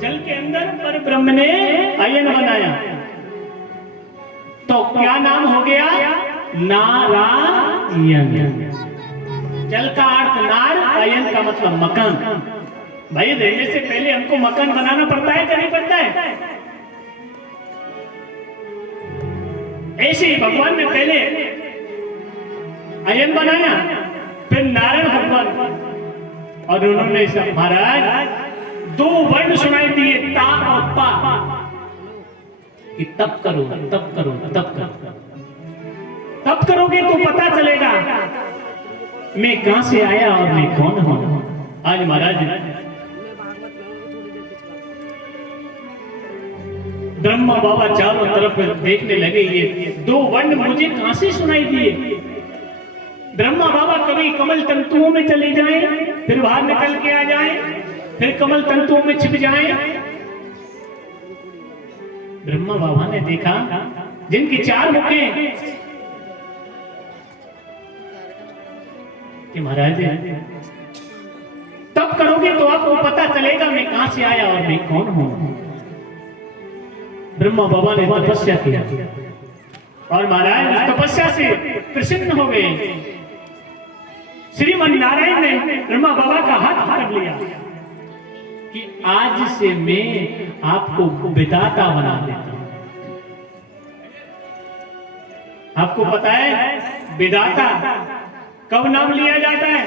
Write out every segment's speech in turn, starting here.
जल के अंदर पर ब्रह्म ने अयन बनाया, तो क्या नाम हो गया? नारायण। जल का अर्थ नार, अयन का मतलब मकान। भाई रहने से पहले हमको मकान बनाना पड़ता है क्या नहीं पड़ता है? ऐसे ही भगवान ने पहले अयन बनाया, फिर नारायण भगवान, और उन्होंने सब महाराज दो वर्ण सुनाई दिए, ता और पा, कि तप करो, तप करो, तप करो। तप करोगे तो पता चलेगा मैं कहां से आया और मैं कौन हूं। आज महाराज ब्रह्मा बाबा चारों तरफ देखने लगे, ये दो वर्ण मुझे कहां से सुनाई दिए। ब्रह्मा बाबा कभी कमल तंतुओं में चले जाएं, फिर बाहर निकल के आ जाएं, फिर कमल तंतुओं में छिप जाएं। ब्रह्मा बाबा ने देखा जिनकी चार मुखें, कि महाराज तब करोगे तो आपको पता चलेगा मैं कहां से आया और मैं कौन हूं। ब्रह्मा बाबा ने तपस्या किया और महाराज तपस्या से प्रसन्न हो गए। श्रीमन नारायण ने ब्रह्मा बाबा का हाथ पकड़ लिया कि आज से मैं आपको विधाता बना देता हूं। आपको पता है विधाता कब नाम लिया जाता है?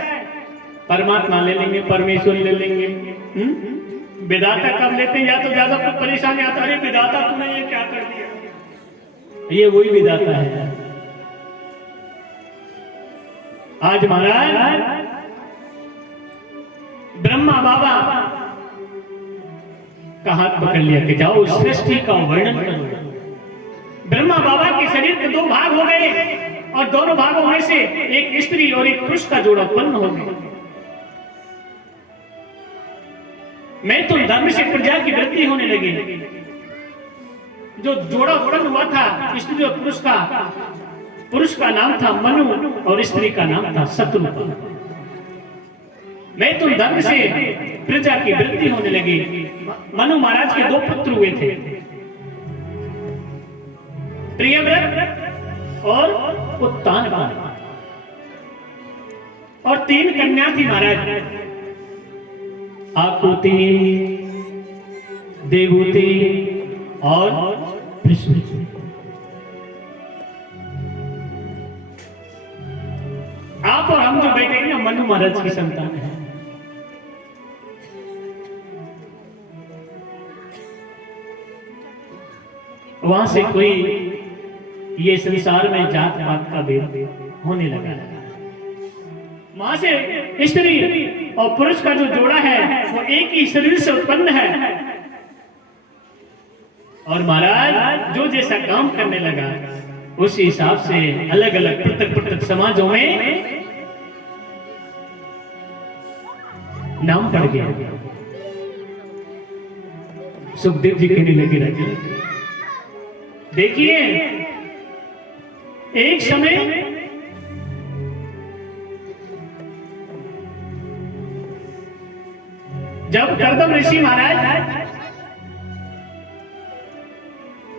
परमात्मा ले लेंगे, परमेश्वर ले लेंगे। विधाता कब लेते हैं? या तो ज्यादा कुछ परेशानी आता है, विधाता तूने ये क्या कर दिया, ये वही विधाता है। आज महाराज ब्रह्मा बाबा का हाथ पकड़ लिया कि जाओ सृष्टि का वर्णन करो। ब्रह्मा बाबा के शरीर के दो भाग हो गए और दोनों भागों में से एक स्त्री और एक पुरुष का जोड़ा उत्पन्न हो गया। मैं तो धर्म से प्रजा की वृद्धि होने लगी। जो जोड़ा उत्पन्न हुआ था स्त्री और पुरुष का नाम था मनु और स्त्री का नाम था शत्रुपा। मैं तो धर्म से प्रजा की वृद्धि होने लगी। मनु महाराज के दो पुत्र हुए थे, प्रियव्रत और उत्तानपाद, और तीन कन्या थी महाराज, आकुति, देवूति और प्रसूति। आप और हम जो बैठे हैं ना मनु महाराज की संतान है। वहां से कोई ये संसार में जात पात का भेद होने लगा। वहां से स्त्री और पुरुष का जो जोड़ा है वो एक ही शरीर से उत्पन्न है। और महाराज जो जैसा काम करने लगा उस हिसाब से अलग अलग पृथक पृथक समाजों में नाम पड़ गया। सुखदेव जी कहने लगे राजा देखिए एक समय जब कर्दम ऋषि महाराज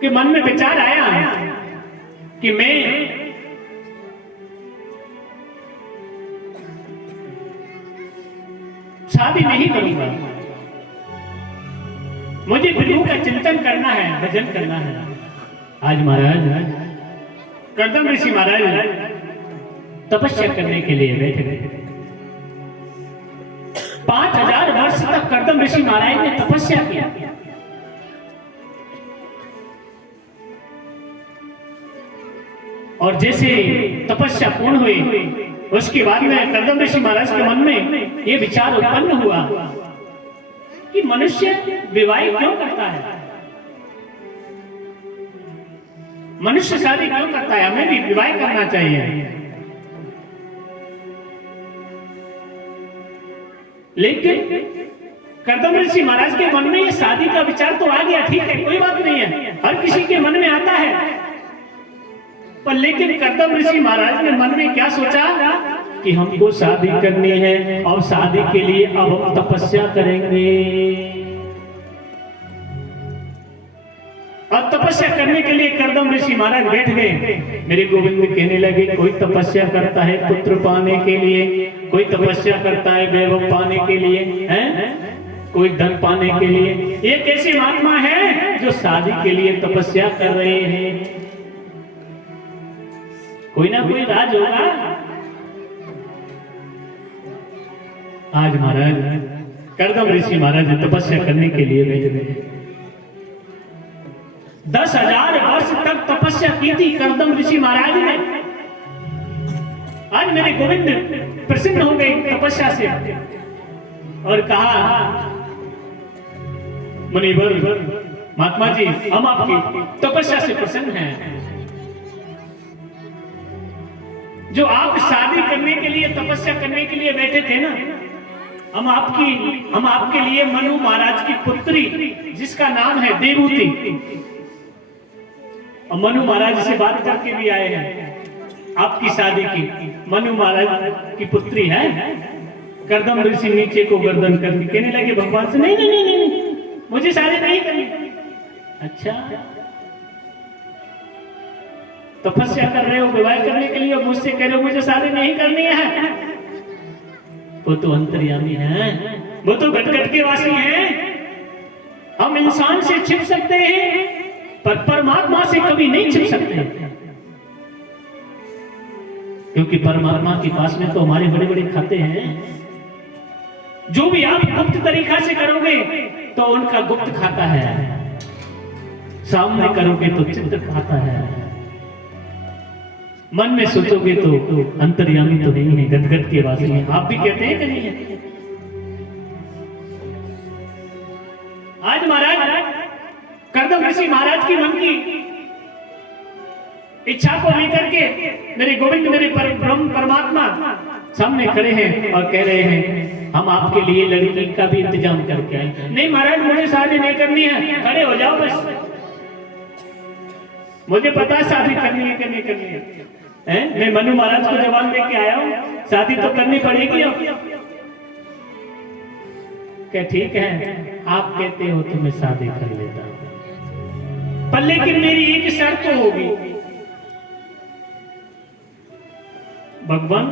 के मन में विचार आया कि मैं शादी नहीं करूंगा, मुझे प्रभु का चिंतन करना है, भजन करना है। आज महाराज कर्दम ऋषि महाराज तपस्या करने के लिए बैठे गए। 5000 वर्ष तक कर्दम ऋषि महाराज ने तपस्या किया। और जैसे तपस्या पूर्ण हुई उसके बाद में कर्दम ऋषि महाराज के मन में यह विचार उत्पन्न हुआ कि मनुष्य विवाह क्यों करता है, मनुष्य शादी क्यों करता है, हमें भी विवाह करना चाहिए। लेकिन कर्दम ऋषि महाराज के मन में ये शादी का विचार तो आ गया, ठीक है कोई बात नहीं है, हर किसी के मन में आता है। पर लेकिन कर्दम ऋषि महाराज ने मन में क्या सोचा कि हमको शादी करनी है और शादी के लिए अब हम तपस्या करेंगे। और तपस्या करने के लिए करदम ऋषि महाराज बैठ गए। मेरे गोविंद कहने लगे, कोई तपस्या करता है पुत्र पाने के लिए, कोई तपस्या करता है वैभव पाने के लिए, हैं? कोई धन पाने के लिए। ये कैसे महात्मा है जो शादी के लिए तपस्या कर रहे हैं? कोई ना कोई राज होगा। आज महाराज करदम ऋषि महाराज तपस्या करने के लिए भेज रहे हैं। 10,000 वर्ष तक तपस्या की थी करदम ऋषि महाराज ने। आज मेरे गोविंद प्रसन्न हो गए तपस्या से और कहा, मुनिवर महात्मा जी, हम आपकी तपस्या से प्रसन्न हैं। जो आप शादी करने के लिए तपस्या करने के लिए बैठे थे ना, हम आपके लिए मनु महाराज की पुत्री जिसका नाम है देवहूति, और मनु महाराज से बात करके भी आए हैं आपकी शादी की। मनु महाराज की पुत्री है। करदम ऋषि नीचे को गर्दन करके कहने लगे भगवान से, नहीं नहीं नहीं नहीं, मुझे शादी नहीं करनी। अच्छा, तपस्या कर रहे हो विवाह करने के लिए और मुझसे कह रहे हो मुझे शादी नहीं करनी है? वो तो अंतर्यामी है, वो तो घट के वासी है। हम इंसान से छिप सकते हैं पर परमात्मा से कभी नहीं छिप सकते, क्योंकि परमात्मा के पास में तो हमारे बड़े बड़े खाते हैं। जो भी आप गुप्त तरीका से करोगे तो उनका गुप्त खाता है, सामने करोगे तो चित्त खाता है, मन में सोचोगे तो अंतर्यामी तो नहीं है, गदगद के वासी है। आप भी कहते हैं कि नहीं है? आज महाराज करदम ऋषि महाराज की मन की इच्छा को लेकर के मेरे गोविंद, मेरे ब्रह्म परमात्मा सामने खड़े हैं और कह रहे हैं, हम आपके लिए लड़की का भी इंतजाम करके आए। नहीं महाराज, मुझे शादी नहीं करनी है, खड़े हो जाओ बस, मुझे पता है शादी करनी है कि नहीं करनी है। मैं मनु महाराज को जवाब दे के आया हूं, शादी तो करनी पड़ेगी। क्या ठीक है, आप कहते हो तो मैं शादी कर लेता हूं, पर लेकिन मेरी एक शर्त होगी। भगवान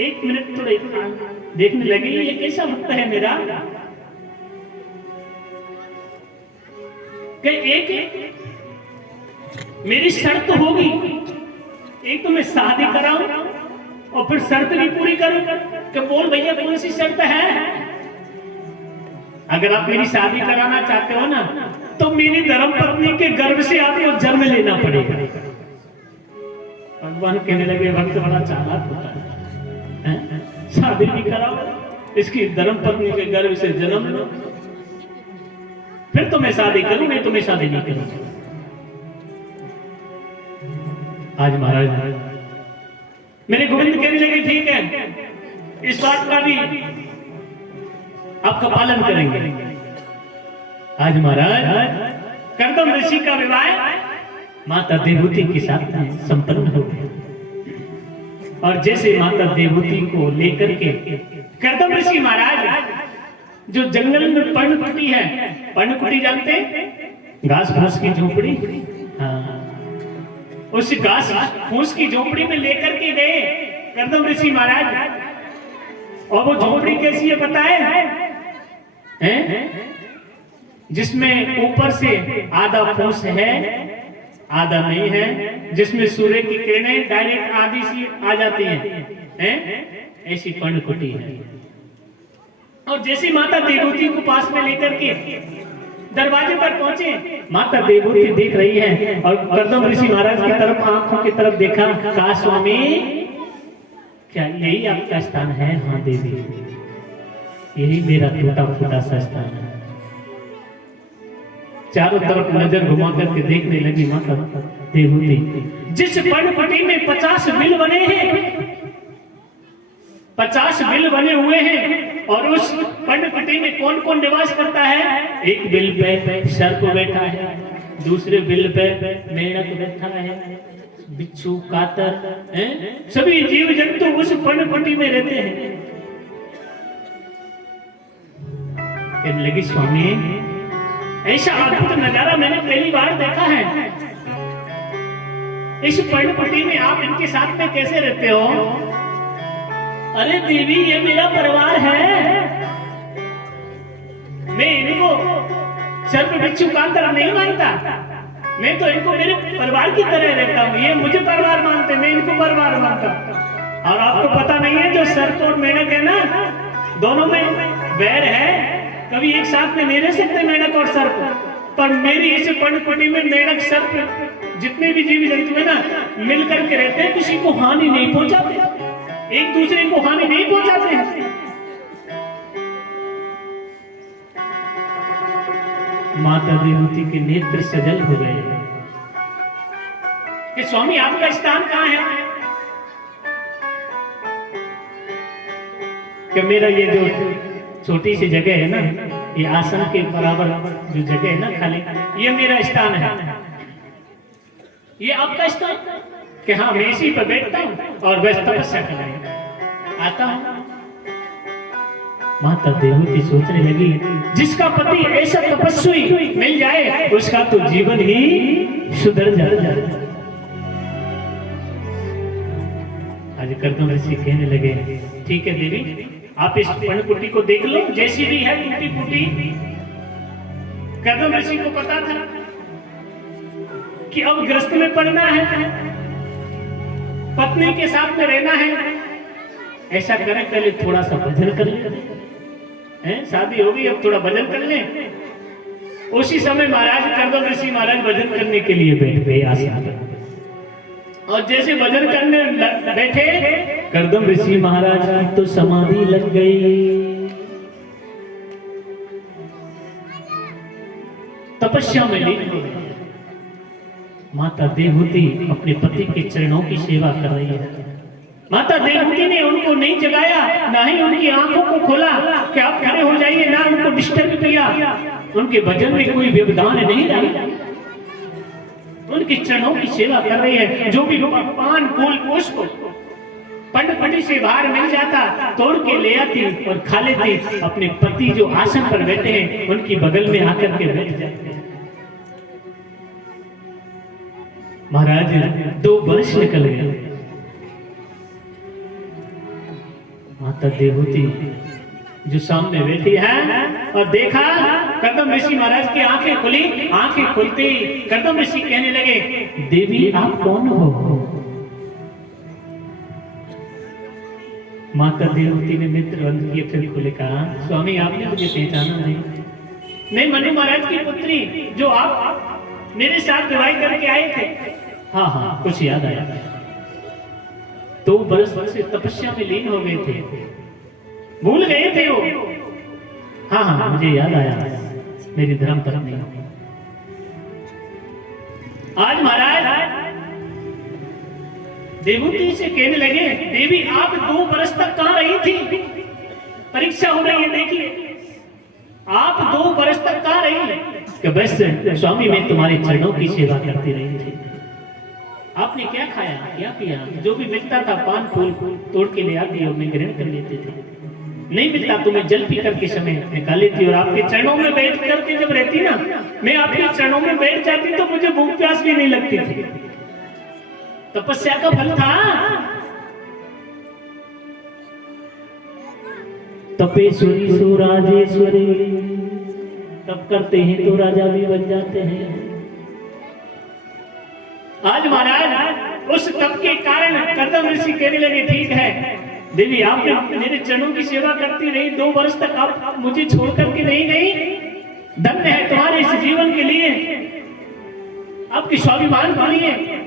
1 मिनट थोड़े देखने लगे, ये कैसा भक्त है मेरा। एक मेरी शर्त होगी, एक तो मैं शादी कराऊं और फिर शर्त भी पूरी करूं। कि बोल भैया कौन सी शर्त है? अगर आप मेरी शादी कराना चाहते हो ना, तो मेरी धर्मपत्नी के गर्भ से आपको जन्म लेना पड़ेगा। भगवान कहने लगे, भक्त बड़ा चालाक होता है, शादी भी कराओ, इसकी धर्मपत्नी के गर्भ से जन्म लो, फिर तो मैं शादी करूं, नहीं तो मैं शादी नहीं करूंगा। आज महाराज मेरे गोविंद कहने लगे, ठीक है, इस बात का भी आपका पालन करेंगे। आज महाराज करदम ऋषि का विवाह माता देवहूति के साथ संपन्न हो गया। और जैसे माता देवहूति को लेकर के करदम ऋषि महाराज जो जंगल में पर्णकुटी है, पर्णकुटी जानते हैं, घास फूस की झोपड़ी, हाँ, उस घास फूस की झोपड़ी में लेकर के गए करदम ऋषि महाराज। और वो झोपड़ी कैसी है पता है? जिसमें ऊपर से आधा फूस है, आधा नहीं है, जिसमें सूर्य की किरणें डायरेक्ट आधी सी आ जाती हैं, ऐसी पर्णकुटी है। और जैसे माता देवहूति को पास में लेकर के दरवाजे पर पहुंचे, माता देवहूति देख रही है और करदम ऋषि महाराज की तरफ आंखों की तरफ देखा, कहा स्वामी क्या यही आपका स्थान है? हाँ देवी, यही मेरा टूटा फूटा सा स्थान है। चारों तरफ नजर घुमा करके देखने लगी माता देवहूति। जिस पर्णकुटी में 50 बिल बने हैं, 50 बिल बने हुए हैं, और उस पर्णकुटी में कौन कौन निवास करता है? एक बिल पे सर्प बैठा है, दूसरे बिल पे मेढक बैठा है, बिच्छू, कातर, सभी जीव जंतु उस पर्णकुटी में रहते हैं। कहने लगी स्वामी ऐसा अद्भुत नजारा मैंने पहली बार देखा है। इस पर्णकुटी में आप इनके साथ में कैसे रहते हो? अरे देवी, ये मेरा परिवार है, मैं इनको सर्प बिच्छू कांतर नहीं मानता, मैं तो इनको मेरे परिवार की तरह रहता हूँ। ये मुझे परिवार मानते, मैं इनको परिवार मानता। और आपको पता नहीं है, जो सर्प और मेढक है ना, दोनों में बैर है, कभी एक साथ में नहीं रह सकते मेढक और सर्प। पर मेरी इस पर्णकुटी में मेढक सर्प जितने भी जीव जंतु है ना, मिलकर के रहते हैं, किसी को हानि नहीं पहुंचाते, एक दूसरे को हानि नहीं पहुंचाते हैं। माता देवती के नेत्र सजल हो गए कि स्वामी आपका स्थान कहाँ है? कि मेरा ये जो छोटी सी जगह है ना, ये आसन के बराबर जो जगह है ना खाली, ये मेरा स्थान है। ये आपका स्थान? कि हाँ, मैं इसी पर बैठता हूँ और बस तपस्या करने आता हूँ। माता देवती सोचने लगी, जिसका पति ऐसा तपस्वी मिल जाए उसका तो जीवन ही सुधर जाए। आज कर्दम ऋषि कहने लगे, ठीक है देवी, आप इस पर्णकुटी को देख लो, जैसी भी है टूटी फूटी। कर्दम ऋषि को पता था कि अब ग्रस्त में पड़ना है, पत्नी के साथ में रहना है। ऐसा करें, पहले थोड़ा सा भजन कर ले, शादी होगी अब थोड़ा भजन कर ले। उसी समय महाराज कर्दम ऋषि महाराज भजन करने के लिए बैठ गए आसन पर। और जैसे भजन करने बैठे, कर्दम ऋषि महाराज की तो समाधि लग गई, तपस्या में लीन हो गई। माता देवहूति अपने पति के चरणों की सेवा कर रही है। माता देवहूति ने उनको नहीं जगाया, ना ही उनकी आंखों को खोला कि आप खड़े हो जाइए, ना उनको डिस्टर्ब किया। उनके भजन में कोई व्यवधान नहीं रहा, उनके चरणों की सेवा कर रही है। जो भी पान फूल पुष्प पर्णकुटी से बाहर मिल जाता, तोड़ के ले आती और खा लेती। अपने पति जो आसन पर बैठे हैं उनकी बगल में आकर के बैठ जाते हैं। महाराज 2 वर्ष निकल गए। माता देवहूति जो सामने बैठी है और देखा, कर्दम ऋषि महाराज की आंखें खुली। आंखें खुलते कर्दम ऋषि कहने लगे, देवी आप कौन हो? माता देवहूति ने नेत्र बंद किए, फिर खुले कहा, स्वामी आपने मुझे पहचाना नहीं? मैं मनु महाराज की पुत्री, जो आप मेरे साथ विवाह करके आए थे। हाँ हाँ, कुछ याद आया। 2 वर्ष से तपस्या में लीन हो गए थे, भूल गए थे वो। हाँ हाँ, मुझे याद आया, मेरी धर्म पत्नी। आज महाराज देवहूति से कहने लगे, देवी आप 2 वर्ष तक कहाँ रही थी? परीक्षा हो रही है, देखिए आप 2 वर्ष तक कहाँ रही? कि बस स्वामी मैं तुम्हारे चरणों की सेवा करती रही थी। आपने क्या खाया, क्या पिया? जो भी मिलता था पान फूल तोड़ के ले आती और मैं ग्रहण कर लेते थे। नहीं मिलता तो मैं जल पी करके समय निकाल लेती। और आपके चरणों में बैठ करके जब रहती ना, मैं आपके चरणों में बैठ जाती तो मुझे भूख प्यास भी नहीं लगती थी। तपस्या का फल था। तपेश्वरी सो राजेश्वरी, तप करते हैं तो राजा भी बन जाते हैं। आज महाराज उस तप के कारण कर्दम ऋषि कहने लगे, ठीक है देवी आपने मेरे चरणों की सेवा करती रही 2 वर्ष तक, आप मुझे छोड़ करके नहीं गई। धन्य है तुम्हारे इस जीवन के लिए, आपकी स्वाभिमान बनिए।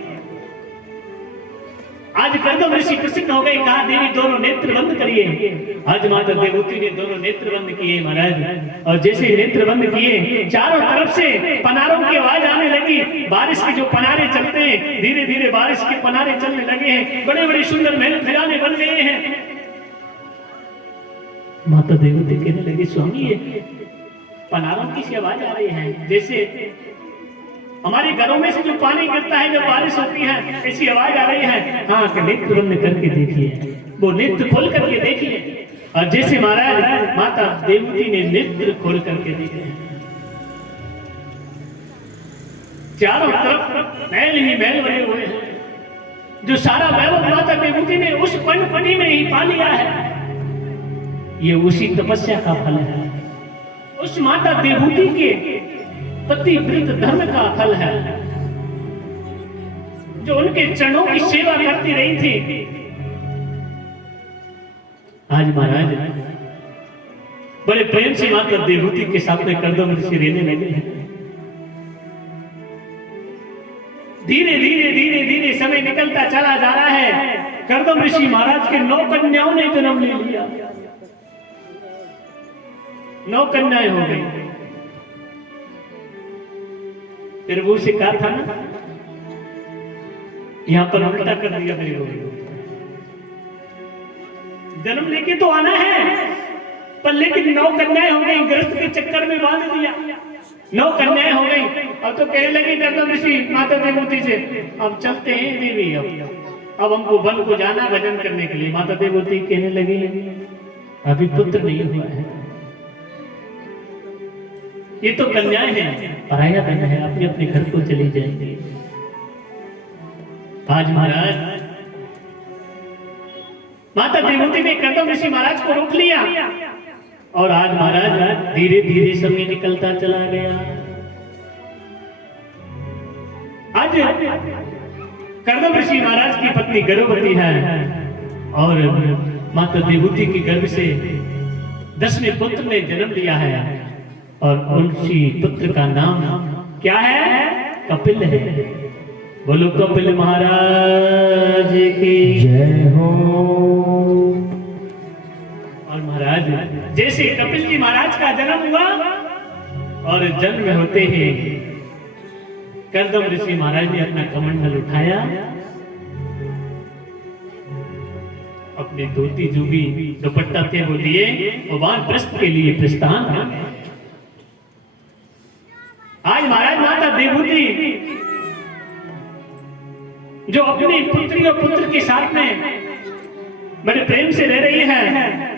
आज कर्दम ऋषि प्रसन्न हो गए, कहा देवी दोनों नेत्र बंद करिए। आज माता देवहूति ने दोनों नेत्र बंद किए महाराज। और जैसे नेत्र बंद किए, चारों तरफ से पनारों की आवाज आने लगी। बारिश के जो पनारे चलते हैं, धीरे धीरे बारिश के पनारे चलने लगे हैं। बड़े बड़े सुंदर महल खजाने बन गए हैं। माता देवहूति कहने लगी, स्वामी ये पनारों की सी आवाज आ रही है, जैसे हमारे घरों में से जो पानी गिरता है जब बारिश होती है, ऐसी आवाज आ रही है। हाँ, नेत्र बंद करके देखिए। वो नेत्र खोल करके देखिए। और जैसे महाराज माता देवहूति ने नेत्र खोल करके देखे, चारों तरफ महल ही महल बने हुए हैं। जो सारा वैभव माता विभूति ने उस पनपटी में ही पा लिया है, ये उसी तपस्या का फल है, उस माता विभूति के पति व्रत धर्म का फल है, जो उनके चरणों की सेवा करती रही थी। आज महाराज बड़े प्रेम से माता विभूति के साथ में कर्दम ऋषि रहने लगे हैं। धीरे धीरे धीरे धीरे समय निकलता चला जा रहा है। कर्दम ऋषि महाराज के 9 कन्याओं ने जन्म ले लिया। 9 कन्याएं हो गई। प्रभु से कहा था ना, यहां पर उल्टा कर दिया मेरे को। जन्म लेके तो आना है, पर लेकिन 9 कन्याएं हो गई, ग्रस्त के चक्कर में बांध दिया। 9 कन्याएं हो गई। अब तो कहने लगे कर्दम ऋषि माता विभूति से, अब चलते हैं देवी, अब हमको वन को जाना भजन करने के लिए। माता विभूति कहने लगी, अभी पुत्र नहीं हुआ है, ये तो कन्याएं हैं, पराया बहन है, अपने अपने घर को चली जाएंगे। आज महाराज माता विभूति ने कर्दम ऋषि महाराज को रोक लिया, और आज महाराज धीरे धीरे समय निकलता चला गया। आज कर्दम ऋषि महाराज की पत्नी गर्भवती है, और माता विभूति के गर्भ से 10वें पुत्र ने जन्म लिया है, और उसी पुत्र का नाम क्या है? कपिल है। बोलो कपिल महाराज की जय हो। और महाराज जैसे कपिल जी महाराज का जन्म हुआ, और जन्म होते ही कर्दम ऋषि महाराज ने अपना कमंडल उठाया, अपने धोती जो भी दुपट्टा थे वो लिए, और वानप्रस्थ के लिए प्रस्थान था। आज महाराज माता विभूति जो अपनी पुत्री और पुत्र के साथ में बड़े प्रेम से रह रही है।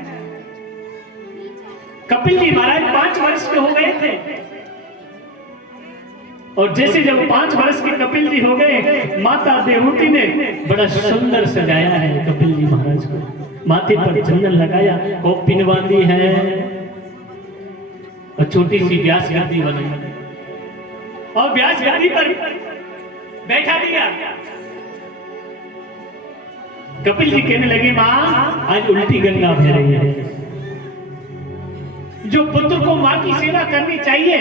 कपिल जी महाराज 5 वर्ष के हो गए थे, और जैसे जब 5 वर्ष के कपिल जी हो गए, माता विभूति ने बड़ा सुंदर सजाया है कपिल जी महाराज को। माथे पर चंदन लगाया, कौपिन बांधी है, और छोटी सी व्यास गद्दी बनाई, और व्यास गद्दी पर बैठा दिया। कपिल जी कहने लगे, मां आज उल्टी गंगा बह रही है। जो पुत्र को मां की सेवा करनी चाहिए,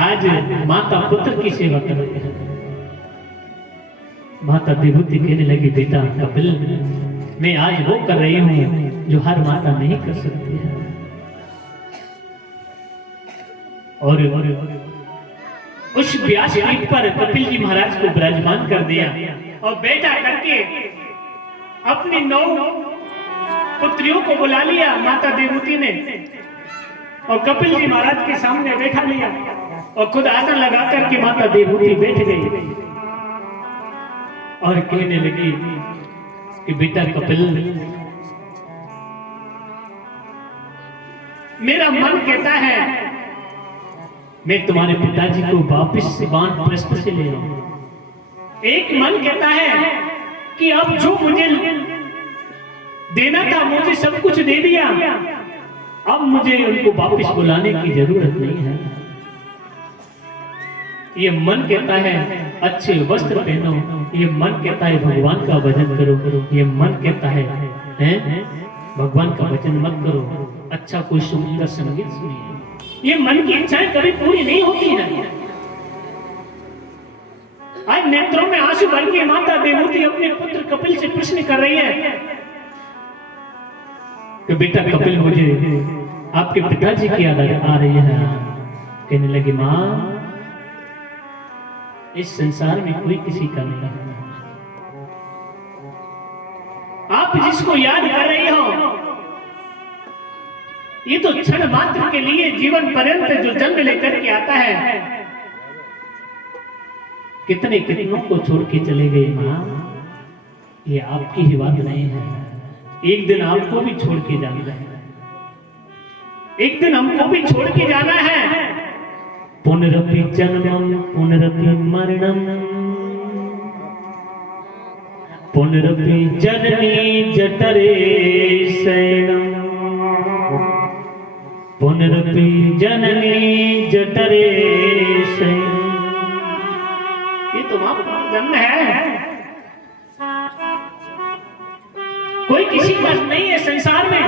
आज माता पुत्र की सेवा कर रही है। माता विभूति कहने लगी, बेटा कपिल, मैं आज वो कर रही हूं जो हर माता नहीं कर सकती है। और उस व्यासपीठ पर कपिल जी महाराज को विराजमान कर दिया, और बैठा करके अपनी 9 पुत्रियों को बुला लिया माता विभूति ने, और कपिल जी महाराज के सामने बैठा लिया, और खुद आसन लगा करके माता विभूति बैठ गई, और कहने लगी कि बेटा कपिल, मेरा मन कहता है मैं तुम्हारे पिताजी को वापिस से वानप्रस्थ से ले आऊं। एक मन कहता है कि अब जो मुझे देना था, मुझे सब कुछ दे दिया, अब मुझे उनको वापिस बुलाने की जरूरत नहीं है। ये मन कहता है अच्छे वस्त्र पहनो, ये मन कहता है भगवान का भजन करो, ये मन कहता है भगवान का भजन मत करो, अच्छा कोई सुंदर संगीत सुनिए। ये मन की इच्छाएं कभी पूरी नहीं होती है। आज नेत्रों में आंसू भर के माता विभूति अपने पुत्र कपिल से प्रश्न कर रही है कि बेटा कपिल, मुझे आपके पिताजी की याद आ रही है। कहने लगी, मां इस संसार में कोई किसी का नहीं है। आप जिसको याद कर रही हो, ये तो क्षण मात्र के लिए जीवन पर्यंत जो जन्म लेकर के आता है, कितने कितनों को छोड़ के चले गए मां, ये आपकी ही बात नहीं है। एक दिन आपको भी छोड़ के जाना है, एक दिन हमको भी छोड़ के जाना है। पुण्य पुनरपि जन्मं पुनरपि मरणं पुनरपि जननी जठरे शयनं पुनरपि जननी जठरे शयनं। ये तो मां का जन्म है, कोई किसी का नहीं है संसार में।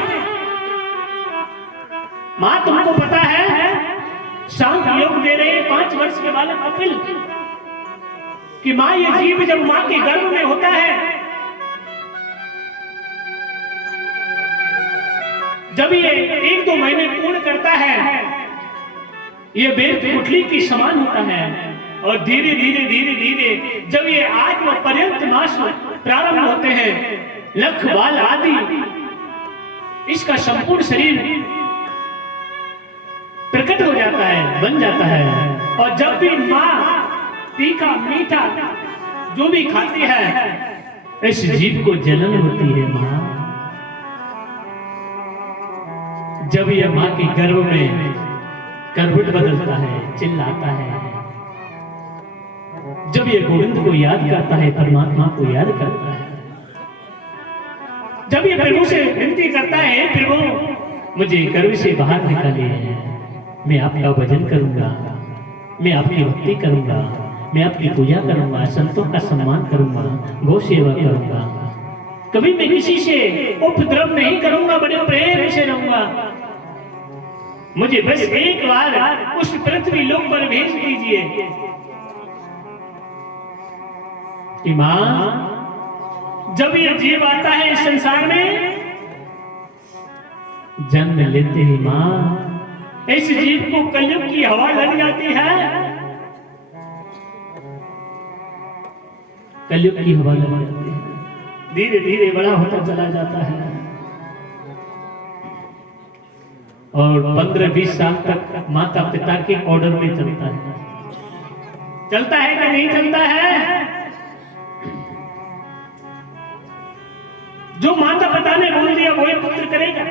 मां तुमको पता है शांत योग दे रहे 5 वर्ष के बालक कपिल कि मां ये जीव जब मां के गर्भ में होता है, जब ये 1-2 महीने पूर्ण करता है, ये बेट गुठली की समान होता है और धीरे धीरे धीरे धीरे जब ये आत्म पर्यंत मास प्रारंभ होते हैं, लख बाल आदि इसका संपूर्ण शरीर प्रकट हो जाता है, बन जाता है। और जब भी मां तीखा मीठा जो भी खाती है, इस जीव को जलन होती है। मां जब यह मां के गर्भ में करवट बदलता है, चिल्लाता है, जब ये गोविंद को याद करता है, परमात्मा को याद करता है, जब ये प्रभु से विनती करता है, प्रभु मुझे गर्भ से बाहर निकालिए, मैं आपका भजन करूंगा, मैं आपकी भक्ति करूंगा, मैं आपकी पूजा करूंगा, संतों का सम्मान करूंगा, गौ सेवा करूंगा, कभी मैं किसी से उपद्रव नहीं करूंगा, बड़े प्रेम से रहूंगा, मुझे बस एक बार उस पृथ्वी लोक पर भेज दीजिए। कि मां जब ये जीव आता है इस संसार में, जन्म लेते ही मां इस जीव को कलयुग की हवा लग जाती है, कलयुग की हवा लग जाती है, धीरे धीरे बड़ा होता चला जाता है और 15-20 साल तक माता पिता के ऑर्डर में चलता है। चलता है कि नहीं चलता है? जो माता पिता ने बोल दिया वही पुत्र करेगा।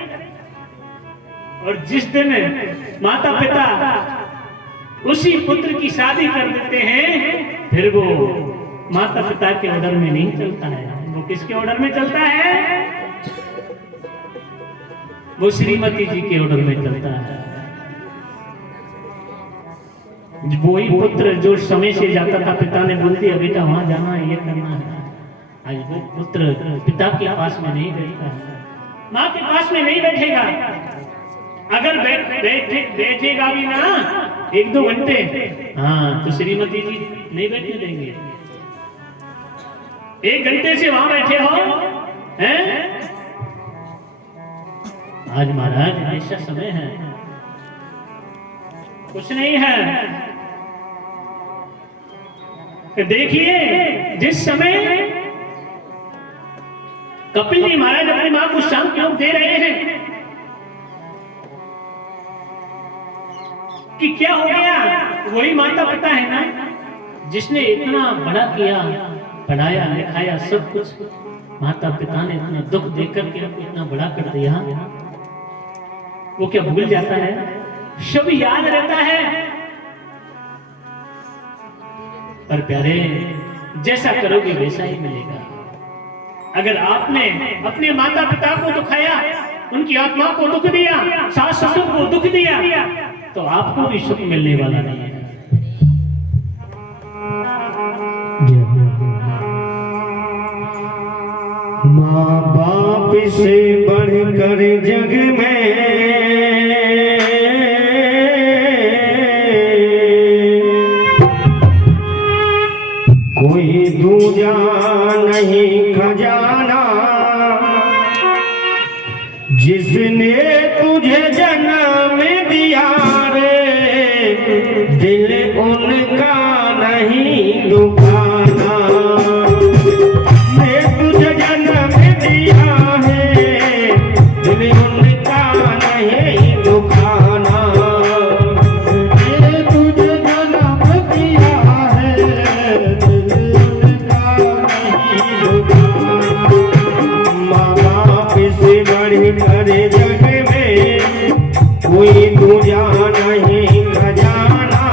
और जिस दिन माता पिता उसी पुत्र की शादी कर देते हैं, फिर वो माता पिता के ऑर्डर में नहीं चलता है, वो किसके ऑर्डर में चलता है? वो श्रीमती जी के ऑर्डर में चलता है। वही पुत्र जो समय से जाता था, पिता ने बोल दिया बेटा वहां जाना है, ये करना है, आज वो पुत्र पिता के पास में नहीं बैठता है, माँ के पास में नहीं बैठेगा। अगर बैठेगा भी ना 1-2 घंटे, हाँ, तो श्रीमती जी नहीं बैठने देंगे। 1 घंटे से वहां बैठे हो हैं? आज महाराज ऐसा समय है, कुछ नहीं है। देखिए जिस समय कपिल जी महाराज अपनी मां को शांत योग दे रहे हैं कि क्या हो गया, वही माता पिता है ना जिसने इतना बड़ा किया, पढ़ाया लिखाया सब कुछ, माता पिता ने इतना दुख देकर के इतना बड़ा कर दिया, वो क्या भूल जाता है? सब याद रहता है। पर प्यारे, जैसा करोगे वैसा ही मिलेगा। अगर आपने अपने माता पिता को दुखाया, उनकी आत्मा को दुख दिया, सास ससुर को दुख दिया, तो आपको भी सुख मिलने वाला नहीं है। माँ बाप से बढ़कर जग में कोई दूजा नहीं खजाना, जिसने तुझे जन्म दिया रे, दिल उनका नहीं दुखाना। मैं तुझे जन्म दिया है, दिल उनका नहीं दुखाना। मैं तुझे जन्म दिया है, दिल उनका नहीं दुखाना। माँ बाप से बढ़कर जग में कोई दूजा नहीं खजाना,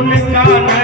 उनका